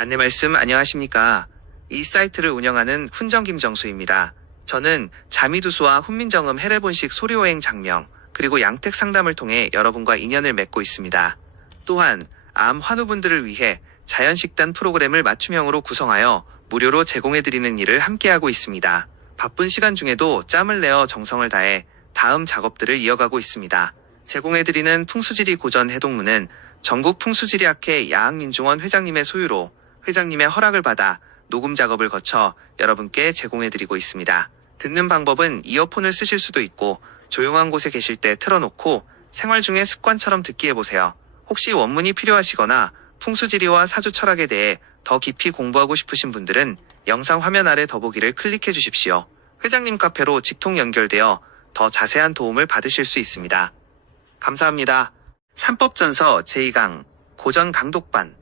안내 말씀 안녕하십니까. 이 사이트를 운영하는 훈정 김정수입니다. 저는 자미두수와 훈민정음 해례본식 소리호행 장명, 그리고 양택 상담을 통해 여러분과 인연을 맺고 있습니다. 또한 암 환우분들을 위해 자연식단 프로그램을 맞춤형으로 구성하여 무료로 제공해드리는 일을 함께하고 있습니다. 바쁜 시간 중에도 짬을 내어 정성을 다해 다음 작업들을 이어가고 있습니다. 제공해드리는 풍수지리 고전 해동문은 전국풍수지리학회 야학민중원 회장님의 소유로 회장님의 허락을 받아 녹음 작업을 거쳐 여러분께 제공해드리고 있습니다. 듣는 방법은 이어폰을 쓰실 수도 있고 조용한 곳에 계실 때 틀어놓고 생활 중에 습관처럼 듣기 해보세요. 혹시 원문이 필요하시거나 풍수지리와 사주철학에 대해 더 깊이 공부하고 싶으신 분들은 영상 화면 아래 더보기를 클릭해 주십시오. 회장님 카페로 직통 연결되어 더 자세한 도움을 받으실 수 있습니다. 감사합니다. 삼법전서 제2강 고전 강독반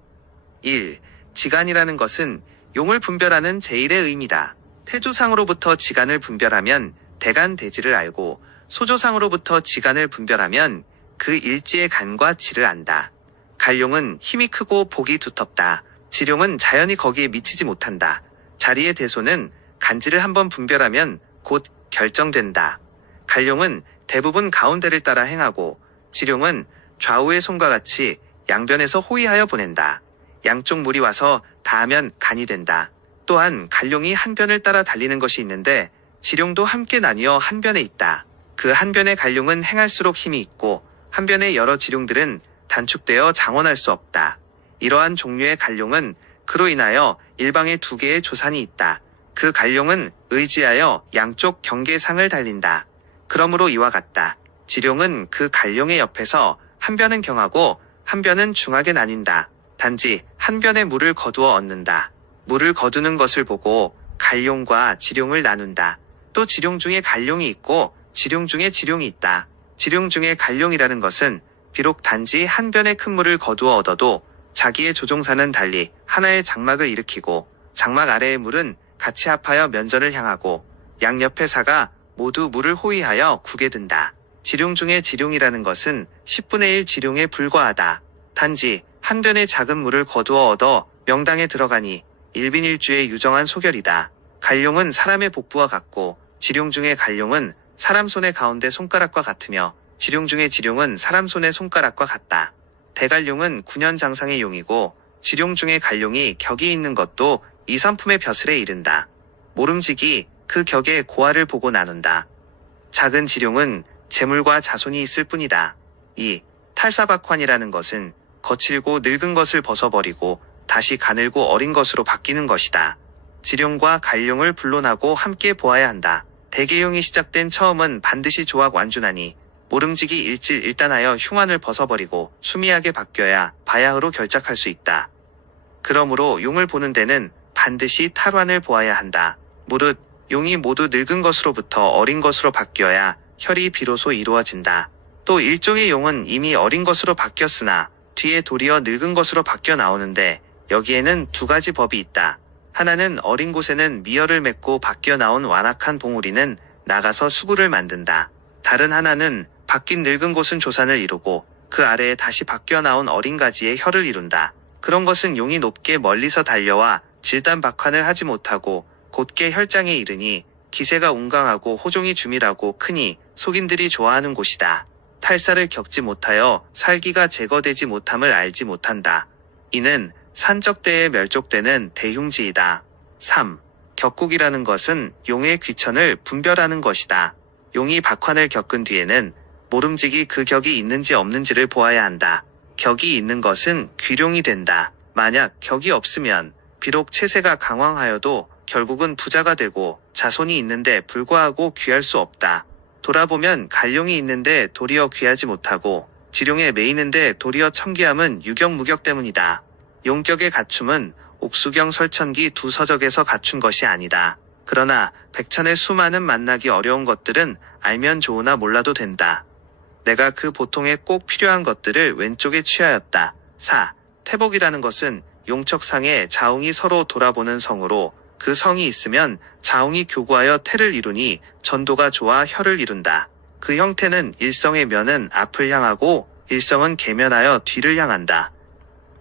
1. 지간이라는 것은 용을 분별하는 제1의 의미다. 태조상으로부터 지간을 분별하면 대간대지를 알고 소조상으로부터 지간을 분별하면 그 일지의 간과 지를 안다. 갈용은 힘이 크고 복이 두텁다. 지룡은 자연히 거기에 미치지 못한다. 자리의 대소는 간지를 한번 분별하면 곧 결정된다. 갈용은 대부분 가운데를 따라 행하고 지룡은 좌우의 손과 같이 양변에서 호위하여 보낸다. 양쪽 물이 와서 닿으면 간이 된다. 또한 갈룡이 한 변을 따라 달리는 것이 있는데 지룡도 함께 나뉘어 한 변에 있다. 그 한 변의 갈룡은 행할수록 힘이 있고 한 변의 여러 지룡들은 단축되어 장원할 수 없다. 이러한 종류의 갈룡은 그로 인하여 일방에 두 개의 조산이 있다. 그 갈룡은 의지하여 양쪽 경계상을 달린다. 그러므로 이와 같다. 지룡은 그 갈룡의 옆에서 한 변은 경하고 한 변은 중하게 나뉜다. 단지 한 변의 물을 거두어 얻는다. 물을 거두는 것을 보고 갈룡과 지룡을 나눈다. 또 지룡 중에 갈룡이 있고 지룡 중에 지룡이 있다. 지룡 중에 갈룡이라는 것은 비록 단지 한 변의 큰 물을 거두어 얻어도 자기의 조종사는 달리 하나의 장막을 일으키고 장막 아래의 물은 같이 합하여 면전을 향하고 양옆의 사가 모두 물을 호위하여 국에 든다. 지룡 중에 지룡이라는 것은 10분의 1 지룡에 불과하다. 단지 한 변의 작은 물을 거두어 얻어 명당에 들어가니 일빈일주의 유정한 소결이다. 갈룡은 사람의 복부와 같고 지룡 중에 갈룡은 사람 손의 가운데 손가락과 같으며 지룡 중에 지룡은 사람 손의 손가락과 같다. 대갈룡은 9년 장상의 용이고 지룡 중에 갈룡이 격이 있는 것도 2, 3품의 벼슬에 이른다. 모름지기 그 격의 고하를 보고 나눈다. 작은 지룡은 재물과 자손이 있을 뿐이다. 2. 탈사박환이라는 것은 거칠고 늙은 것을 벗어버리고 다시 가늘고 어린 것으로 바뀌는 것이다. 지룡과 갈룡을 분론하고 함께 보아야 한다. 대계용이 시작된 처음은 반드시 조악 완준하니 모름지기 일질일단하여 흉안을 벗어버리고 수미하게 바뀌어야 바야흐로 결작할 수 있다. 그러므로 용을 보는 데는 반드시 탈환을 보아야 한다. 무릇 용이 모두 늙은 것으로부터 어린 것으로 바뀌어야 혈이 비로소 이루어진다. 또 일종의 용은 이미 어린 것으로 바뀌었으나 뒤에 도리어 늙은 것으로 바뀌어 나오는데 여기에는 두 가지 법이 있다. 하나는 어린 곳에는 미열을 맺고 바뀌어 나온 완악한 봉우리는 나가서 수구를 만든다. 다른 하나는 바뀐 늙은 곳은 조산을 이루고 그 아래에 다시 바뀌어 나온 어린 가지의 혈을 이룬다. 그런 것은 용이 높게 멀리서 달려와 질단박환을 하지 못하고 곧게 혈장에 이르니 기세가 운강하고 호종이 주밀하고 크니 속인들이 좋아하는 곳이다. 탈사를 겪지 못하여 살기가 제거되지 못함을 알지 못한다. 이는 산적대에 멸족되는 대흉지이다. 3. 격국이라는 것은 용의 귀천을 분별하는 것이다. 용이 박환을 겪은 뒤에는 모름지기 그 격이 있는지 없는지를 보아야 한다. 격이 있는 것은 귀룡이 된다. 만약 격이 없으면 비록 체세가 강황하여도 결국은 부자가 되고 자손이 있는데 불과하고 귀할 수 없다. 돌아보면 갈룡이 있는데 도리어 귀하지 못하고 지룡에 매이는데 도리어 청귀함은 유격무격 때문이다. 용격의 갖춤은 옥수경 설천기 두 서적에서 갖춘 것이 아니다. 그러나 백천의 수많은 만나기 어려운 것들은 알면 좋으나 몰라도 된다. 내가 그 보통에 꼭 필요한 것들을 왼쪽에 취하였다. 4. 태복이라는 것은 용척상에 자웅이 서로 돌아보는 성으로 그 성이 있으면 자웅이 교구하여 태를 이루니 전도가 좋아 혈을 이룬다. 그 형태는 일성의 면은 앞을 향하고 일성은 계면하여 뒤를 향한다.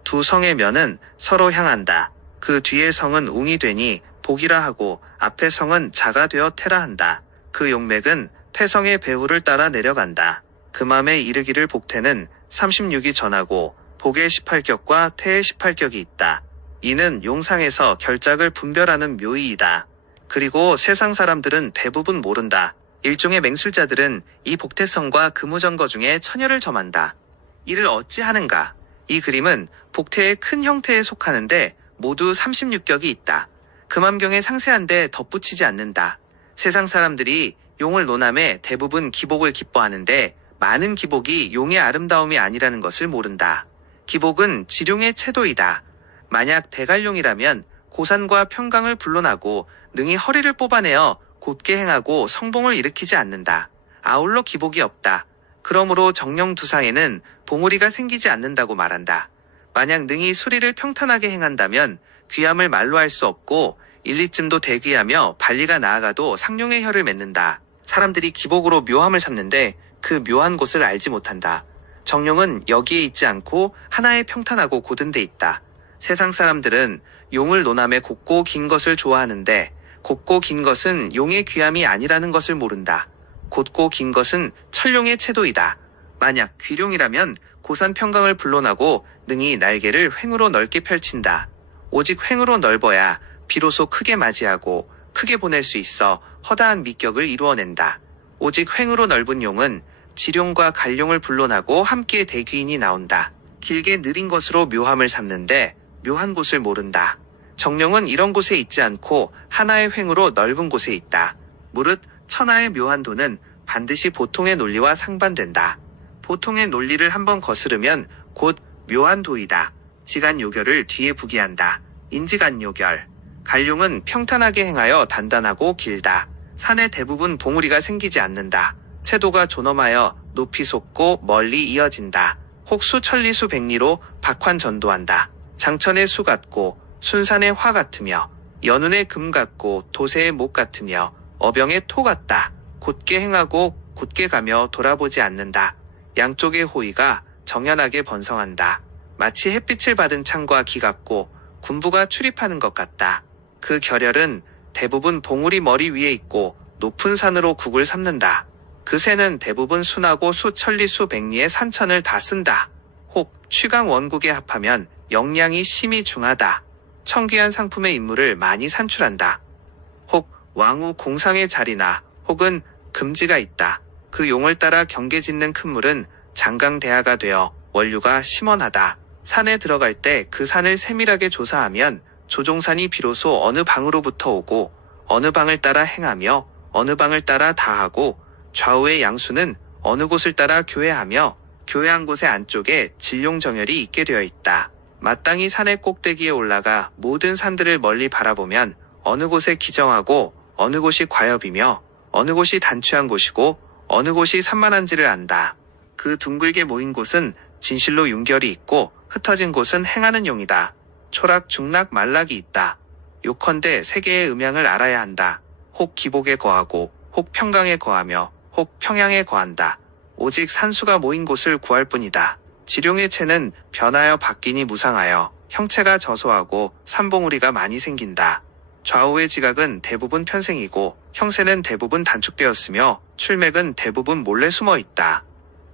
두 성의 면은 서로 향한다. 그 뒤에 성은 웅이 되니 복이라 하고 앞에 성은 자가 되어 태라 한다. 그 용맥은 태성의 배후를 따라 내려간다. 금암에 이르기를 복태는 36이 전하고 복의 18격과 태의 18격이 있다. 이는 용상에서 결작을 분별하는 묘의이다. 그리고 세상 사람들은 대부분 모른다. 일종의 맹술자들은 이 복태성과 금우정거 중에 천여를 점한다. 이를 어찌 하는가? 이 그림은 복태의 큰 형태에 속하는데 모두 36격이 있다. 금암경에 상세한데 덧붙이지 않는다. 세상 사람들이 용을 논함에 대부분 기복을 기뻐하는데 많은 기복이 용의 아름다움이 아니라는 것을 모른다. 기복은 지룡의 채도이다. 만약 대갈룡이라면 고산과 평강을 불론하고 능히 허리를 뽑아내어 곧게 행하고 성봉을 일으키지 않는다. 아울러 기복이 없다. 그러므로 정령두상에는 봉우리가 생기지 않는다고 말한다. 만약 능히 수리를 평탄하게 행한다면 귀함을 말로 할 수 없고 1, 2쯤도 대귀하며 발리가 나아가도 상룡의 혀를 맺는다. 사람들이 기복으로 묘함을 삼는데 그 묘한 곳을 알지 못한다. 정령은 여기에 있지 않고 하나의 평탄하고 고든 데 있다. 세상 사람들은 용을 논함에 곱고 긴 것을 좋아하는데 곱고 긴 것은 용의 귀함이 아니라는 것을 모른다. 곧고 긴 것은 철룡의 채도이다. 만약 귀룡이라면 고산 평강을 불론하고 능히 날개를 횡으로 넓게 펼친다. 오직 횡으로 넓어야 비로소 크게 맞이하고 크게 보낼 수 있어 허다한 미격을 이루어낸다. 오직 횡으로 넓은 용은 지룡과 갈룡을 불론하고 함께 대귀인이 나온다. 길게 느린 것으로 묘함을 삼는데 묘한 곳을 모른다. 정령은 이런 곳에 있지 않고 하나의 횡으로 넓은 곳에 있다. 무릇 천하의 묘한 도는 반드시 보통의 논리와 상반된다. 보통의 논리를 한번 거스르면 곧 묘한 도이다. 지간요결을 뒤에 부기한다. 인지간요결. 갈룡은 평탄하게 행하여 단단하고 길다. 산에 대부분 봉우리가 생기지 않는다. 채도가 존엄하여 높이 솟고 멀리 이어진다. 혹수 천리수 백리로 박환 전도한다. 장천의 수 같고 순산의 화 같으며 연운의 금 같고 도세의 목 같으며 어병의 토 같다. 곧게 행하고 곧게 가며 돌아보지 않는다. 양쪽의 호의가 정연하게 번성한다. 마치 햇빛을 받은 창과 기 같고 군부가 출입하는 것 같다. 그 결혈은 대부분 봉우리 머리 위에 있고 높은 산으로 국을 삼는다. 그 새는 대부분 순하고 수천리 수백리의 산천을 다 쓴다. 혹 취강 원국에 합하면 역량이 심히 중하다. 청귀한 상품의 인물을 많이 산출한다. 혹 왕후 공상의 자리나 혹은 금지가 있다. 그 용을 따라 경계 짓는 큰 물은 장강대하가 되어 원류가 심원하다. 산에 들어갈 때 그 산을 세밀하게 조사하면 조종산이 비로소 어느 방으로부터 오고 어느 방을 따라 행하며 어느 방을 따라 다하고 좌우의 양수는 어느 곳을 따라 교회하며 교회한 곳의 안쪽에 진룡정열이 있게 되어 있다. 마땅히 산의 꼭대기에 올라가 모든 산들을 멀리 바라보면 어느 곳에 기정하고 어느 곳이 과엽이며 어느 곳이 단추한 곳이고 어느 곳이 산만한지를 안다. 그 둥글게 모인 곳은 진실로 윤결이 있고 흩어진 곳은 행하는 용이다. 초락, 중락, 말락이 있다. 요컨대 세계의 음양을 알아야 한다. 혹 기복에 거하고 혹 평강에 거하며 혹 평양에 거한다. 오직 산수가 모인 곳을 구할 뿐이다. 지룡의 채는 변하여 바뀌니 무상하여 형체가 저소하고 산봉우리가 많이 생긴다. 좌우의 지각은 대부분 편생이고 형세는 대부분 단축되었으며 출맥은 대부분 몰래 숨어 있다.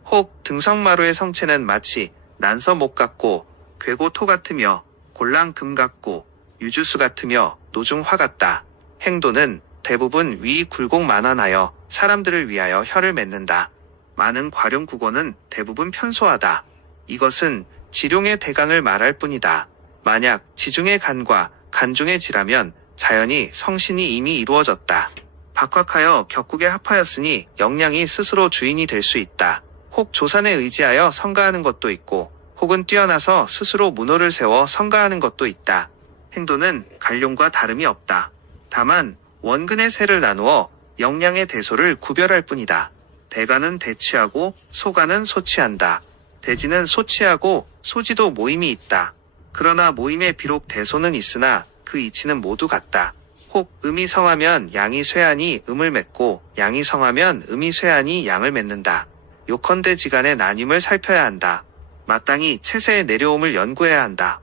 혹 등성마루의 성체는 마치 난서목 같고 괴고토 같으며 골랑금 같고 유주수 같으며 노중화 같다. 행도는 대부분 위 굴곡만환하여 사람들을 위하여 혀를 맺는다. 많은 과룡국어는 대부분 편소하다. 이것은 지룡의 대강을 말할 뿐이다. 만약 지중의 간과 간중의 지라면 자연히 성신이 이미 이루어졌다. 박학하여 격국에 합하였으니 역량이 스스로 주인이 될 수 있다. 혹 조산에 의지하여 성가하는 것도 있고 혹은 뛰어나서 스스로 문호를 세워 성가하는 것도 있다. 행도는 갈룡과 다름이 없다. 다만 원근의 세를 나누어 역량의 대소를 구별할 뿐이다. 대가는 대취하고 소가는 소취한다. 대지는 소취하고 소지도 모임이 있다. 그러나 모임에 비록 대소는 있으나 그 이치는 모두 같다. 혹 음이 성하면 양이 쇠하니 음을 맺고 양이 성하면 음이 쇠하니 양을 맺는다. 요컨대 지간의 나뉨을 살펴야 한다. 마땅히 채세의 내려옴을 연구해야 한다.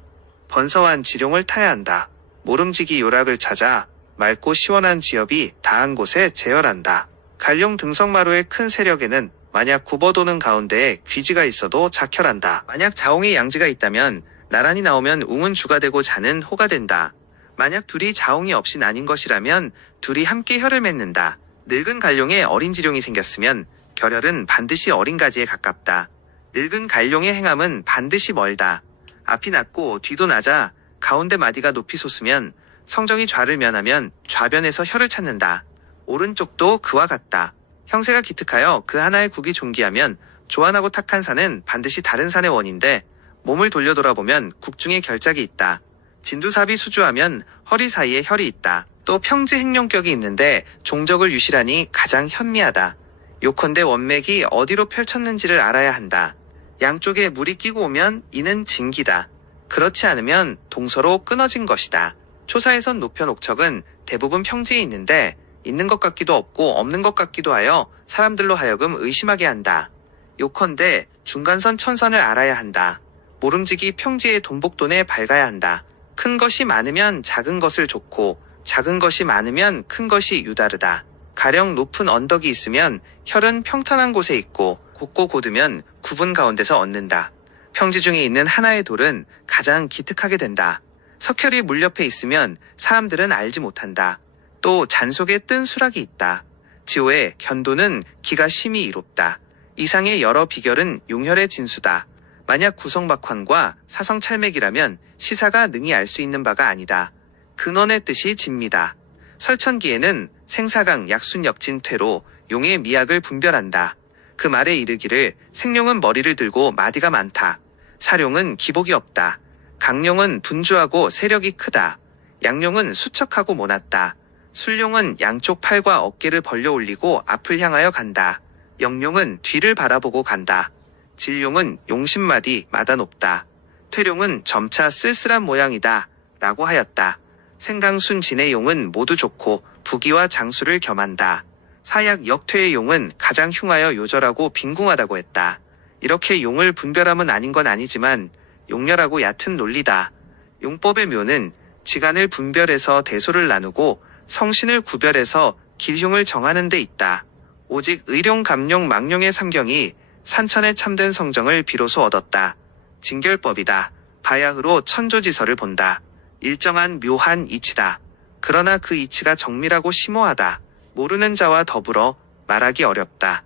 번성한 지룡을 타야 한다. 모름지기 요락을 찾아 맑고 시원한 지엽이 다한 곳에 제열한다. 갈룡 등성마루의 큰 세력에는 만약 굽어도는 가운데에 귀지가 있어도 작혈한다. 만약 자홍의 양지가 있다면 나란히 나오면 웅은 주가 되고 자는 호가 된다. 만약 둘이 자홍이 없이 나뉜 것이라면 둘이 함께 혈을 맺는다. 늙은 갈룡에 어린 지룡이 생겼으면 결혈은 반드시 어린 가지에 가깝다. 늙은 갈룡의 행함은 반드시 멀다. 앞이 낮고 뒤도 낮아 가운데 마디가 높이 솟으면 성정이 좌를 면하면 좌변에서 혈을 찾는다. 오른쪽도 그와 같다. 형세가 기특하여 그 하나의 국이 존귀하면 조안하고 탁한 산은 반드시 다른 산의 원인데 몸을 돌려 돌아보면 국중에 결작이 있다. 진두삽이 수주하면 허리 사이에 혈이 있다. 또 평지 행룡격이 있는데 종적을 유실하니 가장 현미하다. 요컨대 원맥이 어디로 펼쳤는지를 알아야 한다. 양쪽에 물이 끼고 오면 이는 진기다. 그렇지 않으면 동서로 끊어진 것이다. 초사에선 노편옥척은 대부분 평지에 있는데 있는 것 같기도 없고 없는 것 같기도 하여 사람들로 하여금 의심하게 한다. 요컨대 중간선 천선을 알아야 한다. 모름지기 평지의 동복돈에 밝아야 한다. 큰 것이 많으면 작은 것을 좋고 작은 것이 많으면 큰 것이 유다르다. 가령 높은 언덕이 있으면 혈은 평탄한 곳에 있고 곧고 곧으면 구분 가운데서 얻는다. 평지 중에 있는 하나의 돌은 가장 기특하게 된다. 석혈이 물 옆에 있으면 사람들은 알지 못한다. 또 잔속에 뜬 수락이 있다. 지호의 견도는 기가 심히 이롭다. 이상의 여러 비결은 용혈의 진수다. 만약 구성박환과 사성찰맥이라면 시사가 능히 알 수 있는 바가 아니다. 근원의 뜻이 집니다. 설천기에는 생사강 약순역진퇴로 용의 미약을 분별한다. 그 말에 이르기를 생룡은 머리를 들고 마디가 많다. 사룡은 기복이 없다. 강룡은 분주하고 세력이 크다. 양룡은 수척하고 모났다. 술룡은 양쪽 팔과 어깨를 벌려 올리고 앞을 향하여 간다. 영룡은 뒤를 바라보고 간다. 진룡은 용신마디 마다 높다. 퇴룡은 점차 쓸쓸한 모양이다. 라고 하였다. 생강순 진의 용은 모두 좋고 부귀와 장수를 겸한다. 사약 역퇴의 용은 가장 흉하여 요절하고 빈궁하다고 했다. 이렇게 용을 분별함은 아닌 건 아니지만 용렬하고 얕은 논리다. 용법의 묘는 지간을 분별해서 대소를 나누고 성신을 구별해서 길흉을 정하는 데 있다. 오직 의룡, 감룡, 망룡의 삼경이 산천의 참된 성정을 비로소 얻었다. 징결법이다. 바야흐로 천조지서를 본다. 일정한 묘한 이치다. 그러나 그 이치가 정밀하고 심오하다. 모르는 자와 더불어 말하기 어렵다.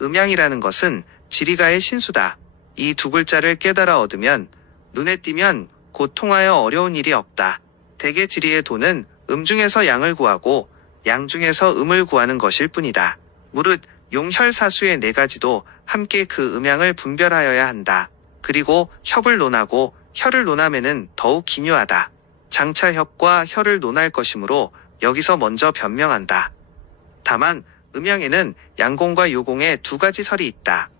음양이라는 것은 지리가의 신수다. 이 두 글자를 깨달아 얻으면 눈에 띄면 곧 통하여 어려운 일이 없다. 대개 지리의 도는 중에서 양을 구하고 양 중에서 음을 구하는 것일 뿐이다. 무릇 용혈사수의 네 가지도 함께 그 음양을 분별하여야 한다. 그리고 협을 논하고 혈을 논함에는 더욱 기묘하다. 장차 협과 혈을 논할 것이므로 여기서 먼저 변명한다. 다만 음양에는 양공과 요공의 두 가지 설이 있다.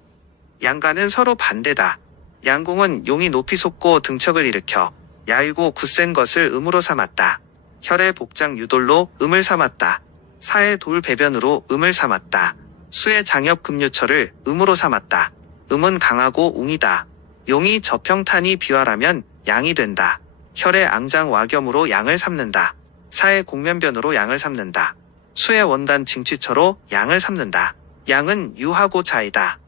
양가는 서로 반대다. 양공은 용이 높이 솟고 등척을 일으켜 야이고 굳센 것을 음으로 삼았다. 혈의 복장 유돌로 음을 삼았다. 사의 돌 배변으로 음을 삼았다. 수의 장엽 금유철을 음으로 삼았다. 음은 강하고 웅이다. 용이 저평탄이 비활하면 양이 된다. 혈의 앙장 와겸으로 양을 삼는다. 사의 공면변으로 양을 삼는다. 수의 원단 징취처로 양을 삼는다. 양은 유하고 자이다.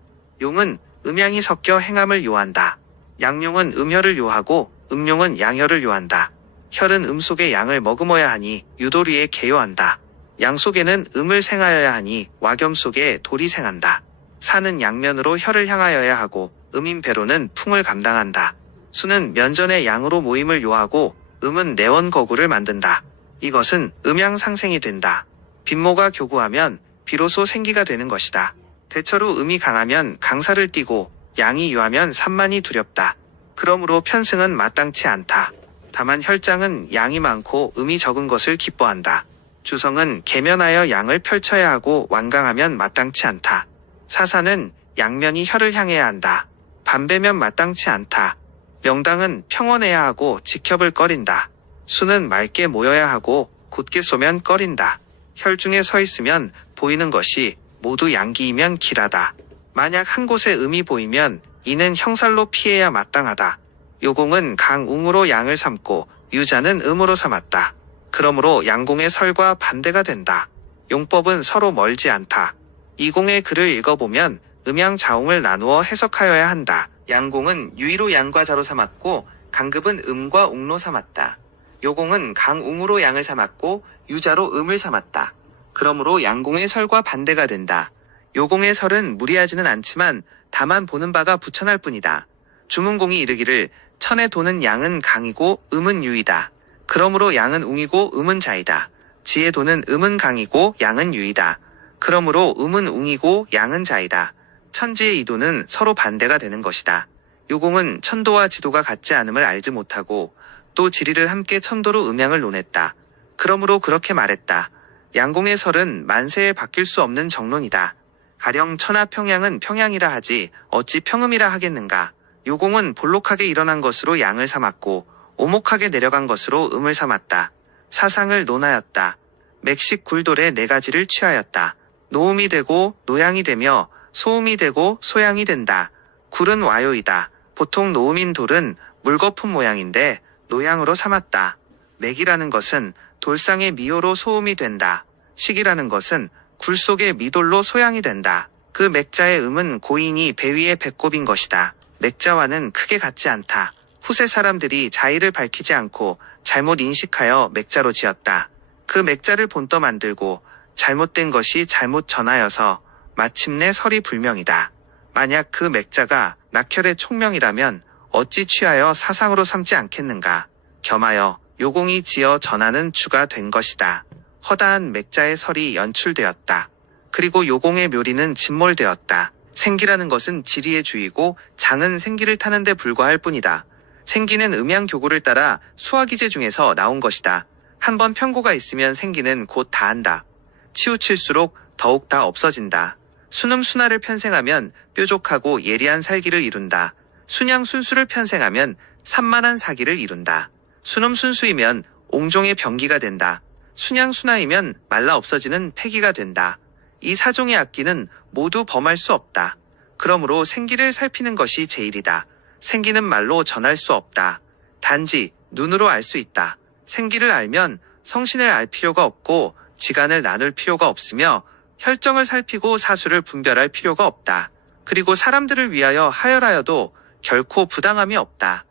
용은 음양이 섞여 행함을 요한다. 양용은 음혈을 요하고 음용은 양혈을 요한다. 혈은 음 속에 양을 머금어야 하니 유돌 위에 개요한다. 양 속에는 음을 생하여야 하니 와겸 속에 돌이 생한다. 사는 양면으로 혈을 향하여야 하고 음인 배로는 풍을 감당한다. 수는 면전에 양으로 모임을 요하고 음은 내원 거구를 만든다. 이것은 음양상생이 된다. 빈모가 교구하면 비로소 생기가 되는 것이다. 대처로 음이 강하면 강사를 띠고 양이 유하면 산만이 두렵다. 그러므로 편승은 마땅치 않다. 다만 혈장은 양이 많고 음이 적은 것을 기뻐한다. 주성은 계면하여 양을 펼쳐야 하고 완강하면 마땅치 않다. 사사는 양면이 혈을 향해야 한다. 반배면 마땅치 않다. 명당은 평원해야 하고 직협을 꺼린다. 수는 맑게 모여야 하고 곧게 쏘면 꺼린다. 혈중에 서 있으면 보이는 것이 모두 양기이면 길하다. 만약 한 곳에 음이 보이면 이는 형살로 피해야 마땅하다. 요공은 강웅으로 양을 삼고 유자는 음으로 삼았다. 그러므로 양공의 설과 반대가 된다. 용법은 서로 멀지 않다. 이공의 글을 읽어보면 음양자옹을 나누어 해석하여야 한다. 양공은 유의로 양과 자로 삼았고 강급은 음과 웅로 삼았다. 요공은 강웅으로 양을 삼았고 유자로 음을 삼았다. 그러므로 양공의 설과 반대가 된다. 요공의 설은 무리하지는 않지만 다만 보는 바가 부천할 뿐이다. 주문공이 이르기를 천에 도는 양은 강이고 음은 유이다. 그러므로 양은 웅이고 음은 자이다. 지에 도는 음은 강이고 양은 유이다. 그러므로 음은 웅이고 양은 자이다. 천지의 이도는 서로 반대가 되는 것이다. 요공은 천도와 지도가 같지 않음을 알지 못하고 또 지리를 함께 천도로 음양을 논했다. 그러므로 그렇게 말했다. 양공의 설은 만세에 바뀔 수 없는 정론이다. 가령 천하 평양은 평양이라 하지 어찌 평음이라 하겠는가. 요공은 볼록하게 일어난 것으로 양을 삼았고 오목하게 내려간 것으로 음을 삼았다. 사상을 논하였다. 맥식 굴돌의 네 가지를 취하였다. 노음이 되고 노양이 되며 소음이 되고 소양이 된다. 굴은 와요이다. 보통 노음인 돌은 물거품 모양인데 노양으로 삼았다. 맥이라는 것은 돌상의 미호로 소음이 된다. 식이라는 것은 굴 속의 미돌로 소양이 된다. 그 맥자의 음은 고인이 배 위에 배꼽인 것이다. 맥자와는 크게 같지 않다. 후세 사람들이 자의를 밝히지 않고 잘못 인식하여 맥자로 지었다. 그 맥자를 본떠 만들고 잘못된 것이 잘못 전하여서 마침내 설이 불명이다. 만약 그 맥자가 낙혈의 총명이라면 어찌 취하여 사상으로 삼지 않겠는가. 겸하여 요공이 지어 전하는 주가 된 것이다. 허다한 맥자의 설이 연출되었다. 그리고 요공의 묘리는 진몰되었다. 생기라는 것은 지리의 주이고 장은 생기를 타는 데 불과할 뿐이다. 생기는 음양교구를 따라 수화기제 중에서 나온 것이다. 한번 편고가 있으면 생기는 곧 다한다. 치우칠수록 더욱 다 없어진다. 순음순화를 편생하면 뾰족하고 예리한 살기를 이룬다. 순양순수를 편생하면 산만한 사기를 이룬다. 순음순수이면 옹종의 병기가 된다. 순양순화이면 말라 없어지는 폐기가 된다. 이 사종의 악기는 모두 범할 수 없다. 그러므로 생기를 살피는 것이 제일이다. 생기는 말로 전할 수 없다. 단지 눈으로 알 수 있다. 생기를 알면 성신을 알 필요가 없고 지간을 나눌 필요가 없으며 혈정을 살피고 사수를 분별할 필요가 없다. 그리고 사람들을 위하여 하열하여도 결코 부당함이 없다.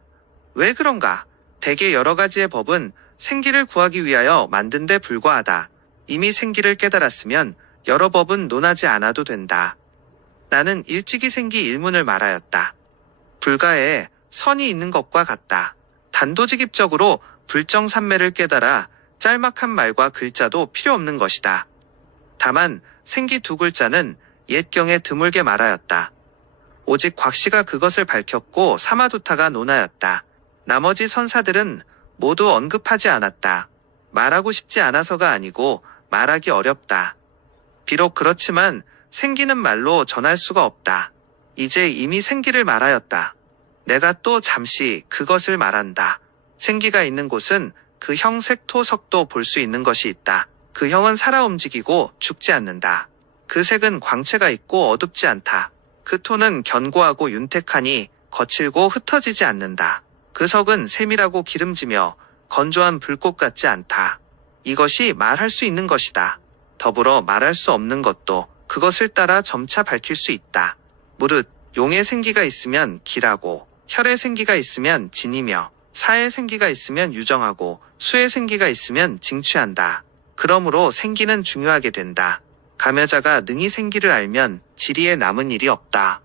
왜 그런가? 대개 여러 가지의 법은 생기를 구하기 위하여 만든 데 불과하다. 이미 생기를 깨달았으면 여러 법은 논하지 않아도 된다. 나는 일찍이 생기 일문을 말하였다. 불가에 선이 있는 것과 같다. 단도직입적으로 불정산매를 깨달아 짤막한 말과 글자도 필요 없는 것이다. 다만 생기 두 글자는 옛경에 드물게 말하였다. 오직 곽씨가 그것을 밝혔고 사마두타가 논하였다. 나머지 선사들은 모두 언급하지 않았다. 말하고 싶지 않아서가 아니고 말하기 어렵다. 비록 그렇지만 생기는 말로 전할 수가 없다. 이제 이미 생기를 말하였다. 내가 또 잠시 그것을 말한다. 생기가 있는 곳은 그 형색토석도 볼 수 있는 것이 있다. 그 형은 살아 움직이고 죽지 않는다. 그 색은 광채가 있고 어둡지 않다. 그 토는 견고하고 윤택하니 거칠고 흩어지지 않는다. 그 석은 세밀하고 기름지며 건조한 불꽃 같지 않다. 이것이 말할 수 있는 것이다. 더불어 말할 수 없는 것도 그것을 따라 점차 밝힐 수 있다. 무릇 용의 생기가 있으면 기라고, 혈의 생기가 있으면 진이며, 사의 생기가 있으면 유정하고, 수의 생기가 있으면 징취한다. 그러므로 생기는 중요하게 된다. 감여자가 능히 생기를 알면 지리에 남은 일이 없다.